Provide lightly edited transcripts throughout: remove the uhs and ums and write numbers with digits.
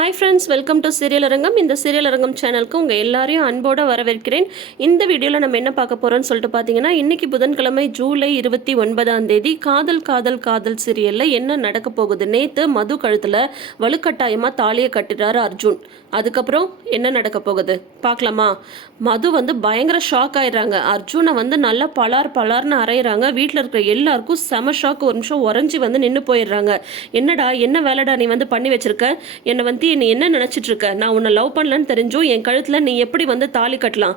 Hi friends, welcome to serial அரங்கம். இந்த serial அரங்கம் சேனலுக்கு உங்கள் எல்லாரையும் அன்போடு வரவேற்கிறேன். இந்த வீடியோவில் நம்ம என்ன பார்க்க போகிறோம்னு சொல்லிட்டு பார்த்தீங்கன்னா, இன்றைக்கி புதன்கிழமை ஜூலை 29 காதல் காதல் காதல் சீரியலில் என்ன நடக்க போகுது. நேற்று மது கழுத்தில் வலுக்கட்டாயமாக தாலியை கட்டுறாரு அர்ஜுன். அதுக்கப்புறம் என்ன நடக்க போகுது பார்க்கலாமா? மது பயங்கர ஷாக் ஆயிடுறாங்க. அர்ஜுனை நல்லா பலார்னு அரைகிறாங்க. வீட்டில் இருக்கிற எல்லாருக்கும் செம ஷாக். ஒரு நிமிஷம் உறைஞ்சி நின்று போயிடுறாங்க. என்னடா என்ன வேலைடா நீ பண்ணி வச்சிருக்க? என்னை நீ என்ன நினச்சிட்டு இருக்க? நான் உன்னை லவ் பண்ணலன்னு தெரிஞ்சும் என் கழுத்தில் நீ எப்படி தாலி கட்டலாம்?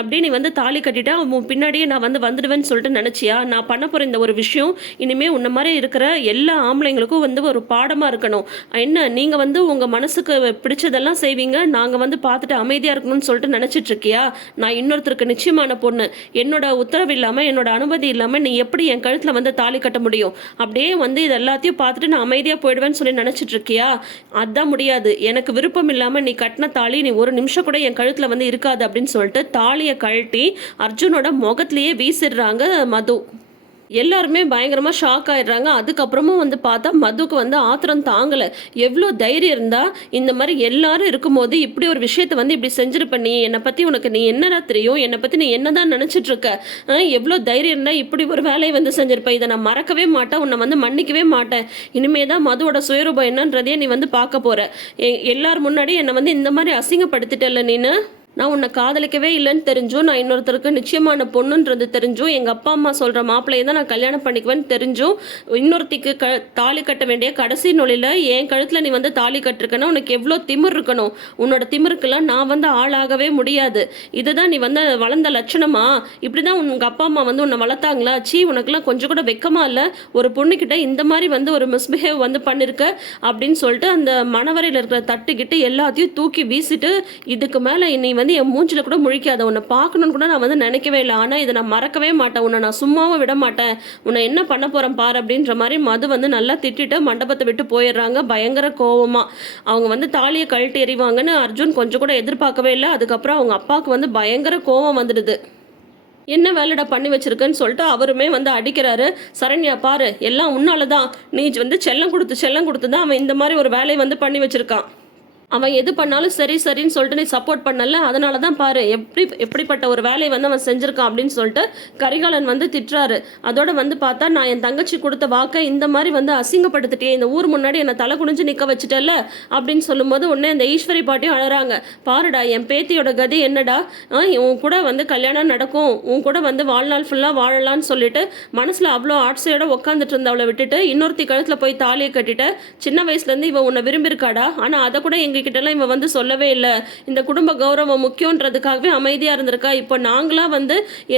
அப்படியே நீ தாலி கட்டிட்டா உன் பின்னாடியே நான் வந்துடுவேன்னு சொல்லிட்டு நினச்சியா? நான் பண்ண போகிற இந்த ஒரு விஷயம் இனிமேல் உன்ன மாதிரி இருக்கிற எல்லா ஆம்பளைங்களுக்கும் ஒரு பாடமாக இருக்கணும். என்ன நீங்கள் உங்கள் மனசுக்கு பிடிச்சதெல்லாம் செய்வீங்க, நாங்கள் பார்த்துட்டு அமைதியாக இருக்கணும்னு சொல்லிட்டு நினச்சிட்டு இருக்கியா? நான் இன்னொருத்தருக்கு நிச்சயமான பொண்ணு. என்னோட உத்தரவு இல்லாமல் என்னோட அனுமதி இல்லாமல் நீ எப்படி என் கழுத்தில் தாலி கட்ட முடியும்? அப்படியே இது எல்லாத்தையும் பார்த்துட்டு நான் அமைதியாக போயிடுவேன்னு சொல்லி நினச்சிட்டு இருக்கியா? அதான் முடியாது. எனக்கு விருப்பம் இல்லாமல் நீ கட்டின தாலி நீ ஒரு நிமிஷம் கூட என் கழுத்தில் இருக்காது அப்படின்னு சொல்லிட்டு தாலியை கழட்டி அர்ஜுனோட முகத்திலேயே வீசிடுறாங்க மது. எல்லாருமே பயங்கரமாக ஷாக் ஆகிடுறாங்க. அதுக்கப்புறமும் பார்த்தா மதுக்கு ஆத்திரம் தாங்கலை. எவ்வளோ தைரியம் இருந்தால் இந்த மாதிரி எல்லாரும் இருக்கும்போது இப்படி ஒரு விஷயத்தை இப்படி செஞ்சிருப்ப? நீ என்னை பற்றி உனக்கு நீ என்னடா தெரியும்? என்னை பற்றி நீ என்ன தான் நினச்சிட்டு இருக்க? எவ்வளோ தைரியம் இருந்தால் இப்படி ஒரு வேலையை செஞ்சிருப்ப. இதை நான் மறக்கவே மாட்டேன், உன்னை மன்னிக்கவே மாட்டேன். இனிமே தான் மதுவோட சுயரூபம் என்னன்றதையே நீ பார்க்க போகிற. எல்லார் முன்னாடி என்னை இந்த மாதிரி அசிங்கப்படுத்திட்டல நீனு. நான் உன்னை காதலிக்கவே இல்லைன்னு தெரிஞ்சும், நான் இன்னொருத்தருக்கு நிச்சயமான பொண்ணுன்றது தெரிஞ்சும், எங்கள் அப்பா அம்மா சொல்கிற மாப்பிள்ளையை தான் நான் கல்யாணம் பண்ணிக்குவேன்னு தெரிஞ்சும், இன்னொருத்திக்கு தாலி கட்ட வேண்டிய கடைசி நொழியில் என் கழுத்தில் நீ தாலி கட்டிருக்கனா உனக்கு எவ்வளோ திமிர் இருக்கணும்? உன்னோட திமிருக்கெல்லாம் நான் ஆளாகவே முடியாது. இதுதான் நீ வளர்ந்த லட்சணமா? இப்படி தான் உங்கள் அப்பா அம்மா உன்னை வளர்த்தாங்களா? உனக்குலாம் கொஞ்சம் கூட வெக்கமா இல்லை? ஒரு பொண்ணுக்கிட்ட இந்த மாதிரி ஒரு மிஸ்பிஹேவ் பண்ணிருக்க அப்படின்னு சொல்லிட்டு அந்த மணவரையில் இருக்கிற தட்டுக்கிட்டு எல்லாத்தையும் தூக்கி வீசிட்டு, இதுக்கு மேலே நீ என் மூஞ்சில் கூட முழிக்காத, உன்னை பார்க்கணுன்னு கூட நான் நினைக்கவே இல்லை. ஆனால் இதை நான் மறக்கவே மாட்டேன், உன்னை நான் சும்மாவும் விட மாட்டேன், உன்னை என்ன பண்ண போகிறேன் பாரு அப்படின்ற மாதிரி மது நல்லா திட்டிட்டு மண்டபத்தை விட்டு போயிடுறாங்க பயங்கர கோவமாக. அவங்க தாலியை கழட்டி எறிவாங்கன்னு அர்ஜுன் கொஞ்சம் கூட எதிர்பார்க்கவே இல்லை. அதுக்கப்புறம் அவங்க அப்பாவுக்கு பயங்கர கோவம் வந்துடுது. என்ன வேலைடா பண்ணி வச்சிருக்குன்னு சொல்லிட்டு அவருமே அடிக்கிறாரு. சரண்யா பாரு, எல்லாம் உன்னால தான். நீ செல்லம் கொடுத்து தான் அவன் இந்த மாதிரி ஒரு வேலையை பண்ணி வச்சிருக்கான். அவன் எது பண்ணாலும் சரி சரின்னு சொல்லிட்டு நீ சப்போர்ட் பண்ணல, அதனால தான் பாரு எப்படிப்பட்ட ஒரு வேலையை அவன் செஞ்சுருக்கான் அப்படின்னு சொல்லிட்டு கரிகாலன் திட்டுறாரு. அதோட பார்த்தா நான் என் தங்கச்சி கொடுத்த வாக்கை இந்த மாதிரி அசிங்கப்படுத்திட்டே, இந்த ஊர் முன்னாடி என்னை தலை குனிஞ்சு நிற்க வச்சுட்டல அப்படின்னு சொல்லும்போது உடனே அந்த ஈஸ்வரி பாட்டியும் அழறாங்க. பாருடா என் பேத்தியோட கதி என்னடா, உன் கூட கல்யாணம் நடக்கும், உன் கூட வாழ்நாள் ஃபுல்லாக வாழலான்னு சொல்லிட்டு மனசில் அவ்வளோ ஆட்சையோட உட்காந்துட்டு இருந்தவளை விட்டுட்டு இன்னொருத்தி கழுத்தில் போய் தாலியை கட்டிட்டு சின்ன வயசுலேருந்து இவன் உன்னை விரும்பியிருக்காடா. ஆனால் அதை கூட கிட்டலாம் இவன் சொல்லவே இல்லை. இந்த குடும்ப கௌரவம் முக்கியன்றதுக்காகவே அமைதியாக இருந்திருக்கா. இப்போ நாங்களா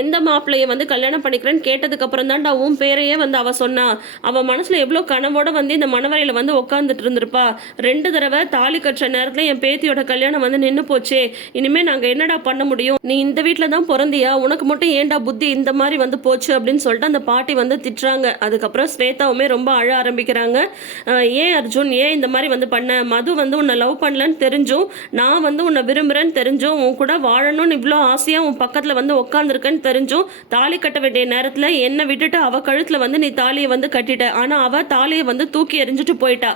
எந்த மாப்பிள்ளையை கல்யாணம் பண்ணிக்கிறேன்னு கேட்டதுக்கு அப்புறம் தான்டா உன் பேரையே அவ சொன்னா. அவன் மனசுல எவ்வளோ கனவோட இந்த மணவரையில் உட்காந்துட்டு இருந்திருப்பா. 2 தடவை தாலி கட்டுற நேரத்தில் என் பேத்தியோட கல்யாணம் நின்று போச்சே. இனிமேல் நாங்கள் என்னடா பண்ண முடியும்? நீ இந்த வீட்டில் தான் பிறந்தியா? உனக்கு மட்டும் ஏன்டா புத்தி இந்த மாதிரி போச்சு அப்படின்னு சொல்லிட்டு அந்த பாட்டி திட்டுறாங்க. அதுக்கப்புறம் ஸ்வேதாவுமே ரொம்ப அழ ஆரம்பிக்கிறாங்க. ஏன் அர்ஜுன், ஏன் இந்த மாதிரி பண்ண? மது உன்னை லவ் பண்ணலன்னு தெரிஞ்சும், நான் உன்னை விரும்புகிறேன்னு தெரிஞ்சும், உன் கூட வாழணும்னு இவ்வளோ ஆசையாக உன் பக்கத்தில் உட்காந்துருக்கேன்னு தெரிஞ்சும், தாலி கட்ட வேண்டிய நேரத்தில் என்னை விட்டுட்டு அவள் கழுத்தில் நீ தாலியை கட்டிட்ட. ஆனால் அவள் தாலியை தூக்கி எறிஞ்சிட்டு போயிட்டா.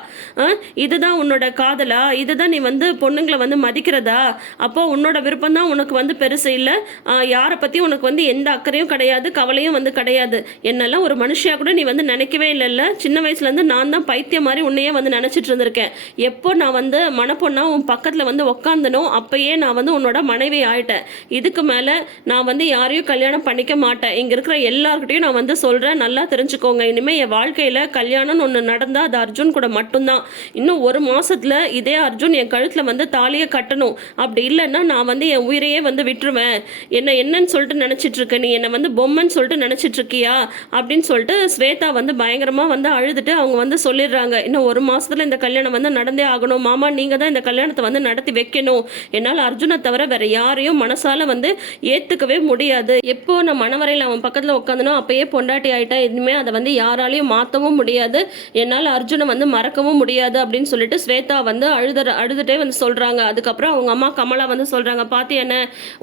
இதுதான் உன்னோட காதலா? இதுதான் நீ பொண்ணுங்களை மதிக்கிறதா? அப்போ உன்னோட விருப்பம் தான் உனக்கு பெருசு இல்லை. யாரை பற்றியும் உனக்கு எந்த அக்கறையும் கிடையாது, கவலையும் கிடையாது. என்னெல்லாம் ஒரு மனுஷியாக கூட நீ நினைக்கவே இல்லைல்ல. சின்ன வயசுலேருந்து நான் தான் பைத்தியம் மாதிரி உன்னையே நினச்சிட்டு இருந்திருக்கேன். எப்போ நான் மனப்பொண்ணா உன் பக்கத்தில் உட்காந்தனும் அப்பயே நான் உன்னோட மனைவி ஆயிட்டேன். இதுக்கு மேலே நான் யாரையும் கல்யாணம் பண்ணிக்க மாட்டேன். இங்கே இருக்கிற எல்லார்கிட்டையும் நான் சொல்கிறேன், நல்லா தெரிஞ்சுக்கோங்க. இனிமேல் என் வாழ்க்கையில் கல்யாணம்னு ஒன்று நடந்தால் அது அர்ஜுன் கூட மட்டும்தான். இன்னும் 1 மாதத்தில் இதே அர்ஜுன் என் கழுத்தில் தாலியை கட்டணும். அப்படி இல்லைன்னா நான் என் உயிரையே விட்டுருவேன். என்னன்னு சொல்லிட்டு நினச்சிட்டு இருக்க? நீ என்னை பொம்மைன்னு சொல்லிட்டு நினச்சிட்டு இருக்கியா அப்படின்னு சொல்லிட்டு ஸ்வேதா பயங்கரமாக அழுதுட்டு அவங்க சொல்லிடுறாங்க. இன்னும் 1 மாதத்தில் இந்த கல்யாணம் நடந்தே ஆகணும். மாமா நீங்கள் தான் இந்த கல்யாணத்தை நடத்தி வைக்கணும். என்னால் அர்ஜுனை தவிர வேற யாரையும் மனசால ஏற்றுக்கவே முடியாது. எப்போ நான் மணவரையில் அவன் பக்கத்தில் உட்காந்தனோ அப்பயே பொண்டாட்டி ஆகிட்டேன். இனிமேல் அதை யாராலையும் மாற்றவும் முடியாது. என்னால் அர்ஜுனை மறக்கவும் முடியாது அப்படின்னு சொல்லிட்டு ஸ்வேதா அழுதுட்டே சொல்கிறாங்க. அதுக்கப்புறம் அவங்க அம்மா கமலா சொல்கிறாங்க, பார்த்து என்ன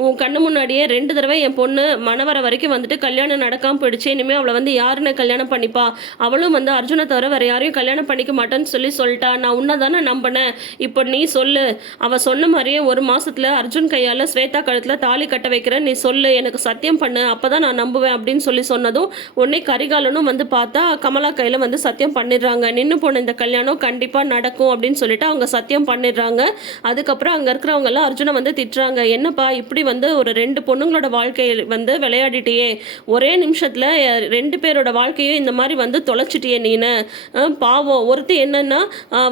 உன் கண்ணு முன்னாடியே 2 தடவை என் பொண்ணு மணவரை வரைக்கும் கல்யாணம் நடக்காமல் போயிடுச்சு. இனிமேல் அவளை யாருன்னு கல்யாணம் பண்ணிப்பா? அவளும் அர்ஜுனை தவிர வேற யாரையும் கல்யாணம் பண்ணிக்க மாட்டேன்னு சொல்லிட்டா. நான் உன்னை தானே நம்பினேன். இப்போ நீ சொல்லு, அவள் சொன்ன மாதிரியே 1 மாதத்தில் அர்ஜுன் கையால் ஸ்வேதா கழுத்தில் தாலி கட்ட வைக்கிறேன், நீ சொல்லு, எனக்கு சத்தியம் பண்ணு, அப்போ தான் நான் நம்புவேன் அப்படின்னு சொல்லி சொன்னதும் உடனே கரிகாலனும் வந்து பார்த்தா கமலா கையில் வந்து சத்தியம் பண்ணிடுறாங்க. நின்று போன இந்த கல்யாணம் கண்டிப்பாக நடக்கும் அப்படின்னு சொல்லிட்டு அவங்க சத்தியம் பண்ணிடுறாங்க. அதுக்கப்புறம் அங்கே இருக்கிறவங்கெல்லாம் அர்ஜுனை வந்து திட்டுறாங்க. என்னப்பா இப்படி வந்து ஒரு 2 பொண்ணுங்களோட வாழ்க்கையை வந்து விளையாடிட்டியே, ஒரே நிமிஷத்தில் 2 பேரோட வாழ்க்கையும் இந்த மாதிரி வந்து தொலைச்சிட்டியே நீனு, பாவம். ஒருத்தி என்னன்னா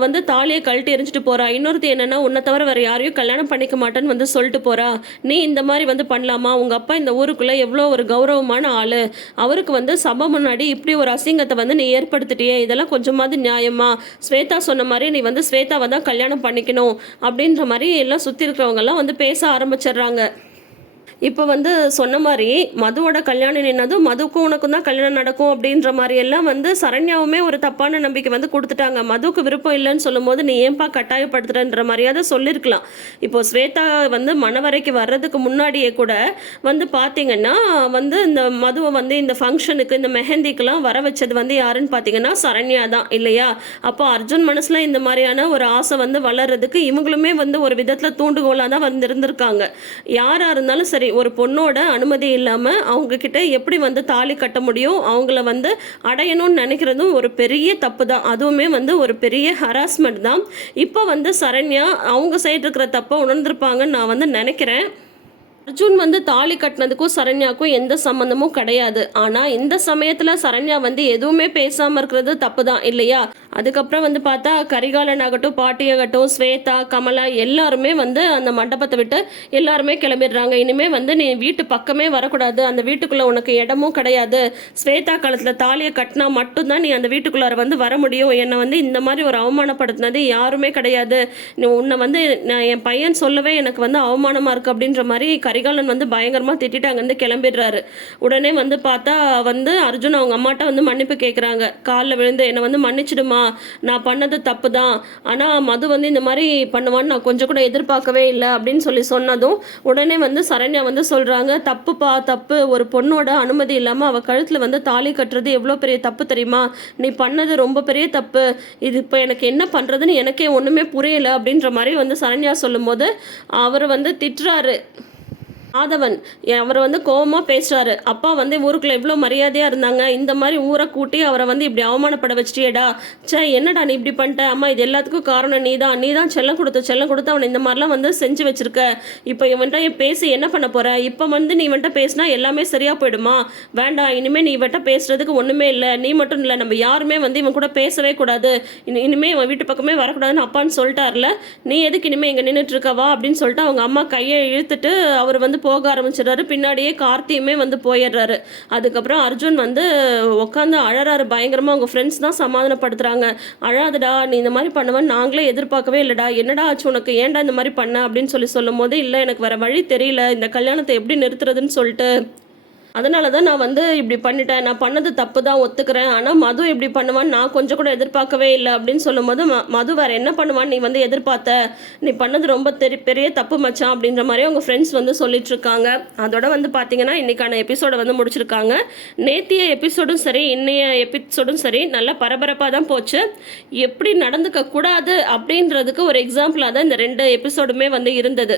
வந்து தாலியை கழட்டி எரிஞ்சிட்டு போறா, இன்னொருத்தி என்னன்னா உன்னை தவிர வேற யாரையும் கல்யாணம் பண்ணிக்க மாட்டேன்னு வந்து சொல்லிட்டு போறா. நீ இந்த மாதிரி வந்து பண்ணலாமா? உங்க அப்பா இந்த ஊருக்குள்ள எவ்வளோ ஒரு கௌரவமான ஆளு, அவருக்கு வந்து சபை முன்னாடி இப்படி ஒரு அசிங்கத்தை வந்து நீ ஏற்படுத்திட்டியே, இதெல்லாம் கொஞ்சமாவது நியாயமா? ஸ்வேதா சொன்ன மாதிரி நீ வந்து ஸ்வேதாவை தான் கல்யாணம் பண்ணிக்கணும் அப்படின்ற மாதிரி எல்லாம் சுற்றி இருக்கிறவங்கெல்லாம் வந்து பேச ஆரம்பிச்சிடுறாங்க. இப்போ வந்து சொன்ன மாதிரி மதுவோட கல்யாணம் நின்னதும் மதுக்கும் உனக்கும் தான் கல்யாணம் நடக்கும் அப்படின்ற மாதிரி எல்லாம் வந்து சரண்யாவுமே ஒரு தப்பான நம்பிக்கை வந்து கொடுத்துட்டாங்க. மதுவுக்கு விருப்பம் இல்லைன்னு சொல்லும்போது நீ ஏன்பா கட்டாயப்படுத்துறன்ற மாதிரியாவது சொல்லியிருக்கலாம். இப்போ ஸ்வேதா வந்து மணவரைக்கு வர்றதுக்கு முன்னாடியே கூட வந்து பார்த்தீங்கன்னா வந்து இந்த மதுவை வந்து இந்த ஃபங்க்ஷனுக்கு இந்த மெஹந்திக்கெலாம் வர வச்சது வந்து யாருன்னு பார்த்தீங்கன்னா சரண்யா தான் இல்லையா? அப்போ அர்ஜுன் மனசில் இந்த மாதிரியான ஒரு ஆசை வந்து வளர்றதுக்கு இவங்களுமே வந்து ஒரு விதத்தில் தூண்டுகோலாக தான் வந்து இருந்திருக்காங்க. யாராக இருந்தாலும் சரி, ஒரு பொண்ணோட அனுமதி இல்லாமல் அவங்கக்கிட்ட எப்படி வந்து தாலி கட்ட முடியும், அவங்கள வந்து அடையணும்னு நினைக்கிறதும் ஒரு பெரிய தப்பு தான். அதுவுமே வந்து ஒரு பெரிய ஹராஸ்மெண்ட் தான். இப்போ வந்து சரண்யா அவங்க சைடு இருக்கிற தப்பை உணர்ந்திருப்பாங்கன்னு நான் வந்து நினைக்கிறேன். அர்ஜுன் வந்து தாலி கட்டினதுக்கும் சரண்யாவுக்கும் எந்த சம்மந்தமும் கிடையாது. ஆனால் இந்த சமயத்தில் சரண்யா வந்து எதுவுமே பேசாமல் இருக்கிறது தப்பு தான் இல்லையா? அதுக்கப்புறம் வந்து பார்த்தா கரிகாலன் ஆகட்டும், பாட்டியாகட்டும், ஸ்வேதா, கமலா எல்லாருமே வந்து அந்த மண்டபத்தை விட்டு எல்லாருமே கிளம்பிடுறாங்க. இனிமேல் வந்து நீ வீட்டு பக்கமே வரக்கூடாது, அந்த வீட்டுக்குள்ளே உனக்கு இடமும் கிடையாது, ஸ்வேதா காலத்தில் தாலியை கட்டினா மட்டும்தான் நீ அந்த வீட்டுக்குள்ளார வந்து வர முடியும், என்னை வந்து இந்த மாதிரி ஒரு அவமானப்படுத்தினது யாருமே கிடையாது, நீ உன்னை வந்து நான் என் பையன் சொல்லவே எனக்கு வந்து அவமானமாக இருக்குது அப்படின்ற மாதிரி கரிகாலன் வந்து பயங்கரமாக திட்டிட்டு அங்கேருந்து கிளம்பிடுறாரு. உடனே வந்து பார்த்தா வந்து அர்ஜுன் அவங்க அம்மாட்ட வந்து மன்னிப்பு கேட்குறாங்க. காலில் விழுந்து என்னை வந்து மன்னிச்சிடுமா, நான் பண்ணது தப்பு தான், ஆனால் மது வந்து இந்த மாதிரி பண்ணுவான்னு நான் கொஞ்சம் கூட எதிர்பார்க்கவே இல்லை அப்படின்னு சொல்லி சொன்னதும் உடனே வந்து சரண்யா வந்து சொல்கிறாங்க, தப்புப்பா தப்பு, ஒரு பொண்ணோட அனுமதி இல்லாமல் அவள் கழுத்தில் வந்து தாலி கட்டுறது எவ்வளோ பெரிய தப்பு தெரியுமா, நீ பண்ணது ரொம்ப பெரிய தப்பு, இது இப்போ எனக்கு என்ன பண்ணுறதுன்னு எனக்கே ஒன்றுமே புரியலை அப்படின்ற மாதிரி வந்து சரண்யா சொல்லும்போது அவர் வந்து திட்டுறாரு. ஆதவன் அவர் வந்து கோபமாக பேசுகிறாரு. அப்பா வந்து ஊருக்குள்ளே எவ்வளோ மரியாதையாக இருந்தாங்க, இந்த மாதிரி ஊரை கூட்டி அவரை வந்து இப்படி அவமானப்பட வச்சிட்டியேடா, என்னடா நீ இப்படி பண்ணிட்ட, அம்மா இது எல்லாத்துக்கும் காரணம் நீ தான் செல்லம் கொடுத்து அவனை இந்த மாதிரிலாம் வந்து செஞ்சு வச்சுருக்க, இப்போ இவன்ட்ட பேசி என்ன பண்ண போகிற, இப்போ வந்து நீ இவன்ட்ட பேசினா எல்லாமே சரியாக போயிடுமா, வேண்டாம், இனிமேல் நீ இவன்ட்ட பேசுகிறதுக்கு ஒன்றுமே இல்லை, நீ மட்டும் இல்லை நம்ம யாருமே வந்து இவன் கூட பேசவே கூடாது, இனிமேல் இவன் வீட்டு பக்கமே வரக்கூடாதுன்னு அப்பான்னு சொல்லிட்டார்ல, நீ எதுக்கு இனிமேல் இங்கே நின்றுட்டு இருக்கவா அப்படின்னு சொல்லிட்டு அவங்க அம்மா கையை இழுத்துட்டு அவர் வந்து போக ஆரம்பிச்சிடுறாரு. பின்னாடியே கார்த்தியுமே வந்து போயிடுறாரு. அதுக்கப்புறம் அர்ஜுன் வந்து உட்காந்து அழறாரு பயங்கரமாக. அவங்க ஃப்ரெண்ட்ஸ் தான் சமாதானப்படுத்துகிறாங்க. அழாதடா, நீ இந்த மாதிரி பண்ணுவேன்னு நாங்களே எதிர்பார்க்கவே இல்லைடா, என்னடா ஆச்சு உனக்கு, ஏன்டா இந்த மாதிரி பண்ண அப்படின்னு சொல்லும் போது இல்லை எனக்கு வேற வழி தெரியல, இந்த கல்யாணத்தை எப்படி நிறுத்துறதுன்னு சொல்லிட்டு அதனால தான் நான் வந்து இப்படி பண்ணிட்டேன், நான் பண்ணது தப்பு தான் ஒத்துக்கிறேன், ஆனால் மது இப்படி பண்ணுவான்னு நான் கொஞ்சம் கூட எதிர்பார்க்கவே இல்லை அப்படின்னு சொல்லும்போது மது வேறு என்ன பண்ணுவான்னு நீ வந்து எதிர்பார்த்த, நீ பண்ணது ரொம்ப பெரிய தப்பு மச்சான் அப்படின்ற மாதிரி அவங்க ஃப்ரெண்ட்ஸ் வந்து சொல்லிட்டு இருக்காங்க. அதோட வந்து பார்த்தீங்கன்னா இன்றைக்கான எபிசோடை வந்து முடிச்சிருக்காங்க. நேத்திய எபிசோடும் சரி இன்னைய எபிசோடும் சரி நல்லா பரபரப்பாக தான் போச்சு. எப்படி நடந்துக்க கூடாது அப்படின்றதுக்கு ஒரு எக்ஸாம்பிளாக தான் இந்த 2 எபிசோடுமே வந்து இருந்தது.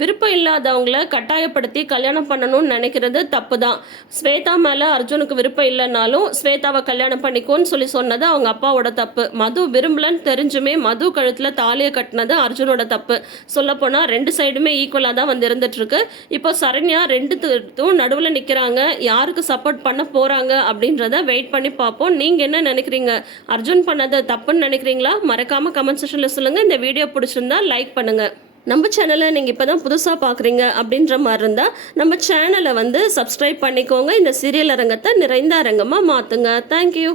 விருப்பம் இல்லாதவங்கள கட்டாயப்படுத்தி கல்யாணம் பண்ணணும்னு நினைக்கிறது தப்பு தான். ஸ்வேதா மேலே அர்ஜுனுக்கு விருப்பம் இல்லைனாலும் ஸ்வேதாவை கல்யாணம் பண்ணிக்கோன்னு சொல்லி சொன்னது அவங்க அப்பாவோட தப்பு. மது விரும்பலன்னு தெரிஞ்சுமே மது கழுத்தில் தாலியை கட்டினது அர்ஜுனோட தப்பு. சொல்லப்போனால் 2 சைடுமே ஈக்குவலாக தான் வந்து இருந்துகிட்ருக்கு. இப்போ சரண்யா 2த்தும் நடுவில் நிற்கிறாங்க. யாருக்கு சப்போர்ட் பண்ண போகிறாங்க அப்படின்றத வெயிட் பண்ணி பார்ப்போம். நீங்கள் என்ன நினைக்கிறீங்க? அர்ஜுன் பண்ணது தப்புன்னு நினைக்கிறீங்களா? மறக்காமல் கமெண்ட் செக்ஷனில் சொல்லுங்கள். இந்த வீடியோ பிடிச்சிருந்தா லைக் பண்ணுங்கள். நம்ம சேனலை நீங்கள் இப்போ தான் புதுசாக பார்க்குறீங்க அப்படின்ற மாதிரி இருந்தால் நம்ம சேனலை வந்து சப்ஸ்கிரைப் பண்ணிக்கோங்க. இந்த சீரியல் அரங்கத்தை நிறைந்த அரங்கமாக மாற்றுங்க. தேங்க்யூ.